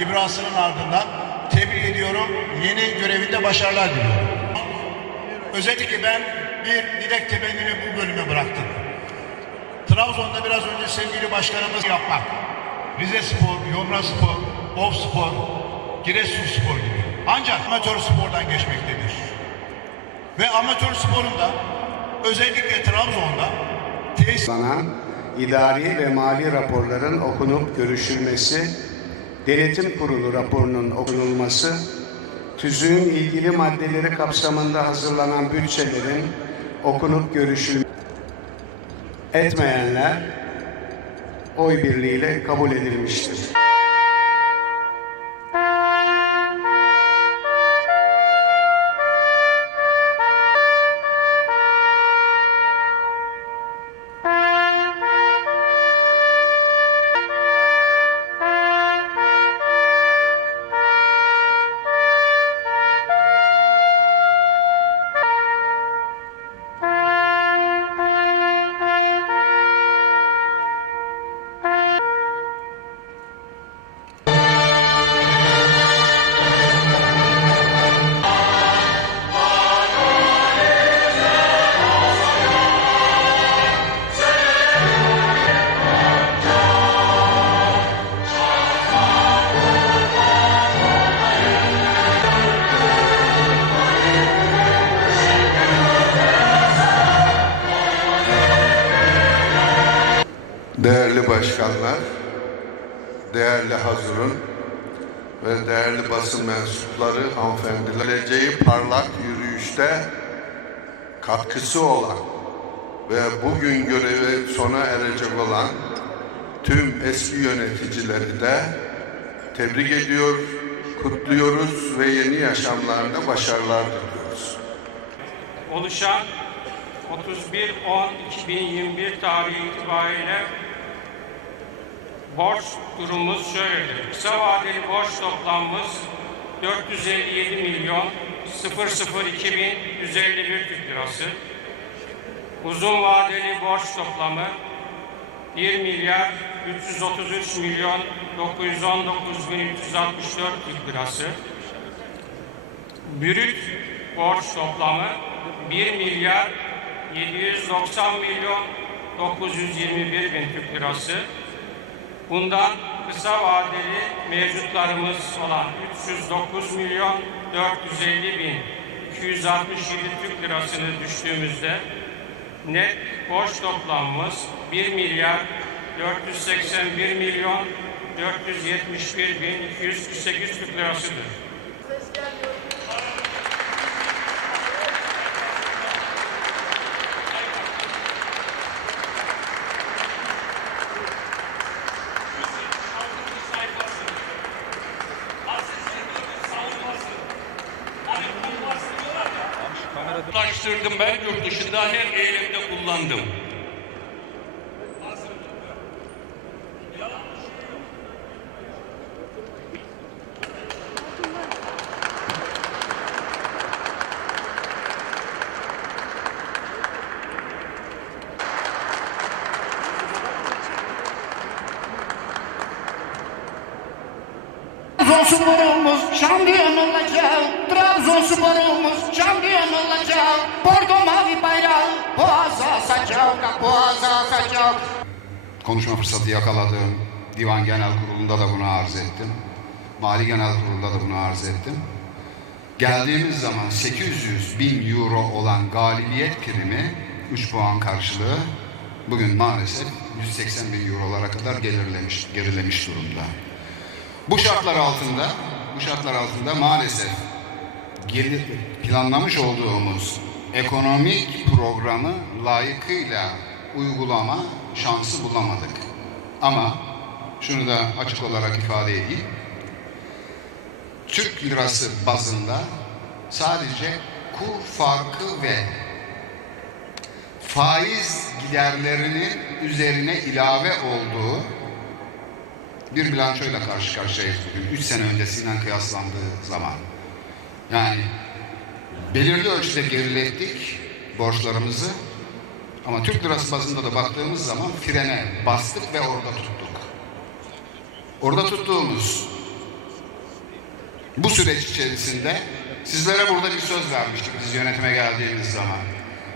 İbrahim'in ardından tebrik ediyorum. Yeni görevinde başarılar diliyorum. Özellikle ben bir dilek temennimi bu bölüme bıraktım. Trabzon'da biraz önce sevgili başkanımız yapmak. Rize Spor, Yomra Spor, Of Spor, Giresun Spor gibi. Ancak amatör spordan geçmektedir. Ve amatör sporunda özellikle Trabzon'da tesis Sanan idari ve mali raporların okunup görüşülmesi, denetim kurulu raporunun okunulması, tüzüğün ilgili maddeleri kapsamında hazırlanan bütçelerin okunup görüşülmesi etmeyenler oy birliğiyle kabul edilmiştir. Başkanlar, değerli hazırın ve değerli basın mensupları, hanımefendiler, parlak yürüyüşte katkısı olan ve bugün görevi sona erecek olan tüm eski yöneticileri de tebrik ediyor, kutluyoruz ve yeni yaşamlarında başarılar diliyoruz. oluşan 31-10-2021 tarihi itibariyle borç durumumuz şöyledir. Kısa vadeli borç toplamımız 457 milyon 002 bin 151 Türk lirası. Uzun vadeli borç toplamı 1 milyar 333 milyon 919 bin 364 Türk lirası. Brüt borç toplamı 1 milyar 790 milyon 921 bin Türk lirası. Bundan kısa vadeli mevcutlarımız olan 309 milyon 450 bin 267 Türk lirasını düştüğümüzde net borç toplamımız 1 milyar 481 milyon 471 bin 248 Türk lirasıdır. Ulaştırdım ben dışında her eylemde kullandım. Trabzonsporumuz şampiyon olacak. Trabzonsporumuz şampiyon olacak. Bordo mavi bayrağı asacak, boğaza asacak. konuşma fırsatı yakaladım. Divan Genel Kurulu'nda da bunu arz ettim. Mali Genel Kurulu'nda da bunu arz ettim. Geldiğimiz zaman 800 bin euro olan galibiyet primi 3 puan karşılığı bugün maalesef 180 bin eurolara kadar gerilemiş, gerilemiş durumda. Bu şartlar altında, bu şartlar altında maalesef geri planlamış olduğumuz ekonomik programı layıkıyla uygulama şansı bulamadık. Ama şunu da açık olarak ifade edeyim. Türk lirası bazında sadece kur farkı ve faiz giderlerinin üzerine ilave olduğu bir bilançoyla karşı karşıyayız bugün. Üç sene öncesinden kıyaslandığı zaman. Yani belirli ölçüde gerilettik borçlarımızı ama Türk lirası bazında da baktığımız zaman frene bastık ve orada tuttuk. Orada tuttuğumuz Bu süreç içerisinde sizlere burada bir söz vermiştik biz yönetime geldiğimiz zaman.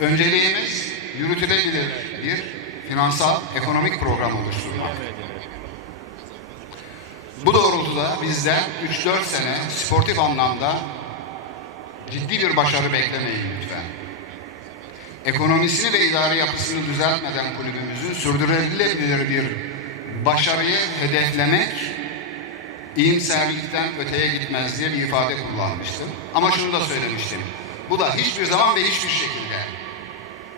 Önceliğimiz yürütülebilir bir finansal ekonomik program oluşturmak. Bu doğrultuda bizden 3-4 sene sportif anlamda ciddi bir başarı beklemeyin lütfen. Ekonomisini ve idari yapısını düzeltmeden kulübümüzün sürdürülebilir bir başarıyı hedeflemek iyimserlikten öteye gitmez diye bir ifade kullanmıştım. Ama şunu da söylemiştim. Bu da hiçbir zaman ve hiçbir şekilde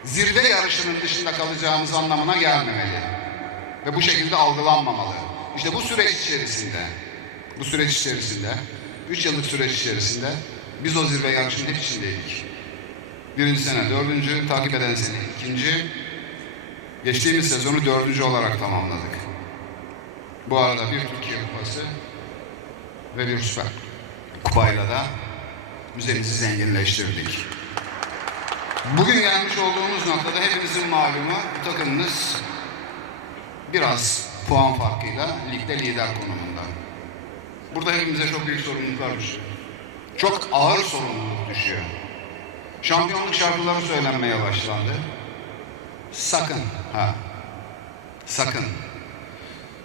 zirve yarışının dışında kalacağımız anlamına gelmemeli. Ve bu şekilde algılanmamalı. İşte bu süreç içerisinde, bu süreç içerisinde, 3 yıllık süreç içerisinde biz o zirve yarışının içindeydik. Birinci sene, dördüncü, takip eden sene, ikinci, geçtiğimiz sezonu dördüncü olarak tamamladık. Bu arada bir Türkiye Kupası ve bir Süper Kupayla da müzemizi zenginleştirdik. Bugün gelmiş olduğumuz noktada hepimizin malumu takımımız biraz puan farkıyla ligde lider konumunda. Burada hepimize çok büyük sorumluluklar düşüyor. Çok ağır sorumluluk düşüyor. Şampiyonluk şarkıları söylenmeye başlandı. Sakın ha. Sakın.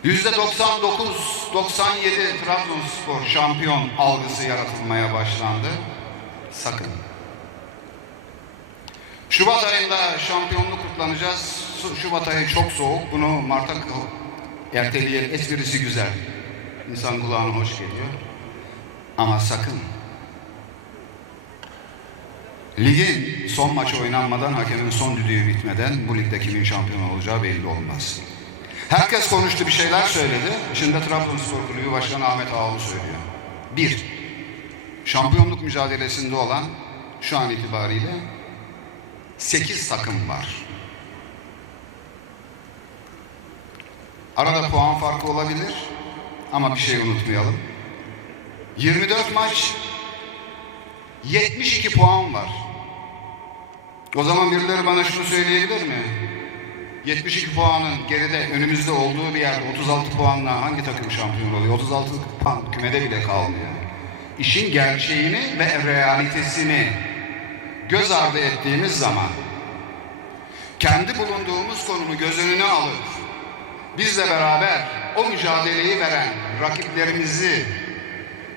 Yüzde 99, 97 Trabzonspor şampiyon algısı yaratılmaya başlandı. Sakın. Şubat ayında şampiyonluk kutlanacağız. Şubat ayı çok soğuk. Bunu Mart'a erteleyelim. Esprisi güzel. İnsan kulağına hoş geliyor. Ama sakın. Ligin son maçı oynanmadan, hakemin son düdüğü bitmeden bu ligde kimin şampiyon olacağı belli olmaz. Herkes konuştu bir şeyler söyledi. Şimdi Trabzonspor Kulübü Başkanı Ahmet Ağaoğlu söylüyor. Bir, şampiyonluk mücadelesinde olan şu an itibariyle 8 takım var. Arada puan farkı olabilir ama bir şey unutmayalım. 24 maç 72 puan var. O zaman birileri bana şunu söyleyebilir mi? 72 puanın geride önümüzde olduğu bir yerde 36 puanla hangi takım şampiyon oluyor? 36 puan kümede bile kalmıyor. İşin gerçeğini ve realitesini göz ardı ettiğimiz zaman kendi bulunduğumuz konumu göz önüne alıp bizle beraber o mücadeleyi veren rakiplerimizi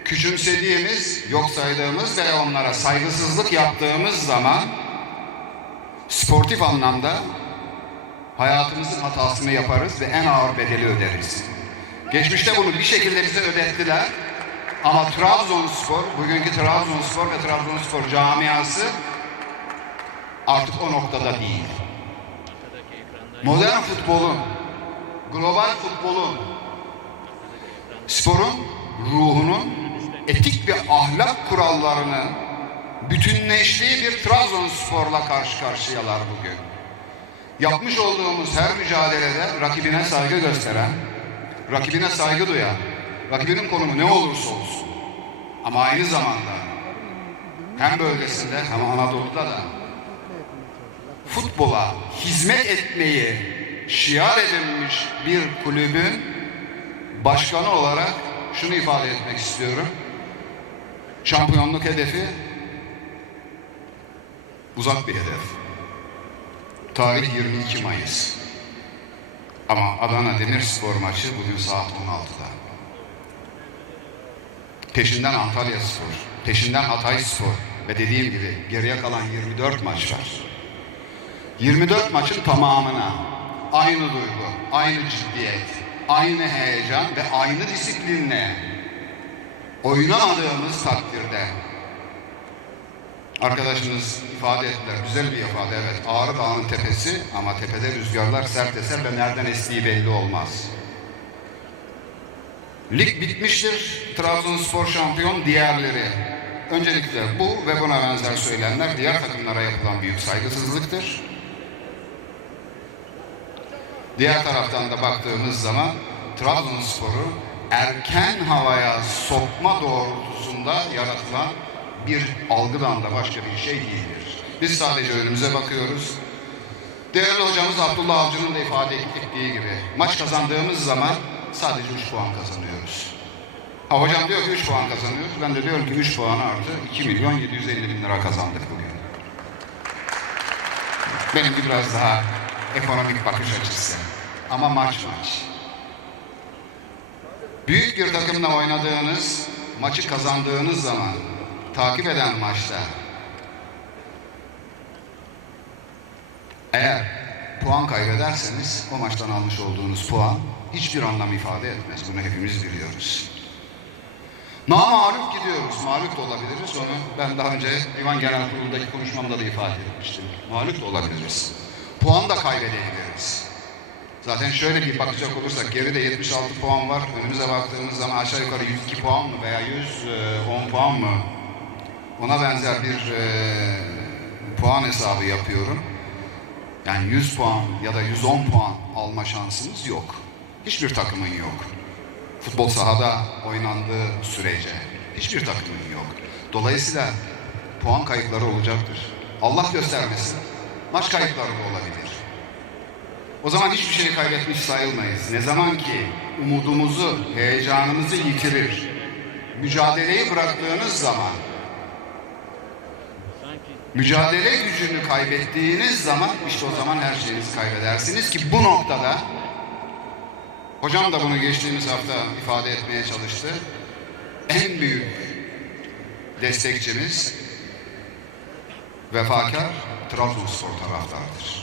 küçümsediğimiz, yok saydığımız ve onlara saygısızlık yaptığımız zaman sportif anlamda hayatımızın hatasını yaparız ve en ağır bedeli öderiz. Geçmişte bunu bir şekilde bize ödettiler. Ama Trabzonspor, bugünkü Trabzonspor ve Trabzonspor camiası artık o noktada değil. Modern futbolun, global futbolun, sporun ruhunun, etik ve ahlak kurallarının bütünleştiği bir Trabzonspor'la karşı karşıyalar bugün. Yapmış olduğumuz her mücadelede rakibine saygı gösteren, rakibine saygı duyan, rakibinin konumu ne olursa olsun ama aynı zamanda hem bölgesinde hem Anadolu'da da futbola hizmet etmeyi şiar edilmiş bir kulübün başkanı olarak şunu ifade etmek istiyorum. Şampiyonluk hedefi uzak bir hedef. Tarih 22 Mayıs. Ama Adana Demirspor maçı bugün saat 16'da. Peşinden Antalya Spor, peşinden Hatay Spor ve dediğim gibi geriye kalan 24 maç var. 24 maçın tamamına aynı duygu, aynı ciddiyet, aynı heyecan ve aynı disiplinle oynamadığımız takdirde arkadaşınız ifade ettiler. Güzel bir ifade evet. Ağrı Dağı'nın tepesi ama tepede rüzgarlar sert eser ve nereden estiği belli olmaz. Lig bitmiştir. Trabzonspor şampiyon diğerleri. Öncelikle bu ve buna benzer söylemler diğer takımlara yapılan büyük saygısızlıktır. Diğer taraftan da baktığımız zaman Trabzonspor'u erken havaya sokma doğrultusunda yaratılan bir algıdan da başka bir şey değildir. Biz sadece önümüze bakıyoruz. Değerli hocamız Abdullah Avcı'nın da ifade ettiği gibi maç kazandığımız zaman sadece 3 puan kazanıyoruz. Ha hocam diyor ki 3 puan kazanıyoruz. Ben de diyorum ki 3 puan artı 2 milyon 750 bin lira kazandık bugün. Benimki biraz daha ekonomik bakış açısı. Ama maç maç. Büyük bir takımla oynadığınız, maçı kazandığınız zaman takip eden maçta eğer puan kaybederseniz o maçtan almış olduğunuz puan hiçbir anlam ifade etmez. Bunu hepimiz biliyoruz. Namalup gidiyoruz. Mağlup da olabiliriz. Onu ben daha önce Divan Genel Kurulu'ndaki konuşmamda da ifade etmiştim. Mağlup da olabiliriz. Puan da kaybedebiliriz. Zaten şöyle bir bakacak olursak geride 76 puan var. Önümüze baktığımız zaman aşağı yukarı 102 puan mı veya 110 puan mı? Ona benzer bir e, puan hesabı yapıyorum. Yani 100 puan ya da 110 puan alma şansımız yok. Hiçbir takımın yok. Futbol sahada oynandığı sürece hiçbir takımın yok. Dolayısıyla puan kayıpları olacaktır. Allah göstermesin. Maç kayıpları da olabilir. O zaman hiçbir şey kaybetmiş sayılmayız. Ne zaman ki umudumuzu, heyecanımızı yitirir, mücadeleyi bıraktığınız zaman, mücadele gücünü kaybettiğiniz zaman işte o zaman her şeyinizi kaybedersiniz ki bu noktada hocam da bunu geçtiğimiz hafta ifade etmeye çalıştı. En büyük destekçimiz vefakar Trabzonspor taraftarıdır.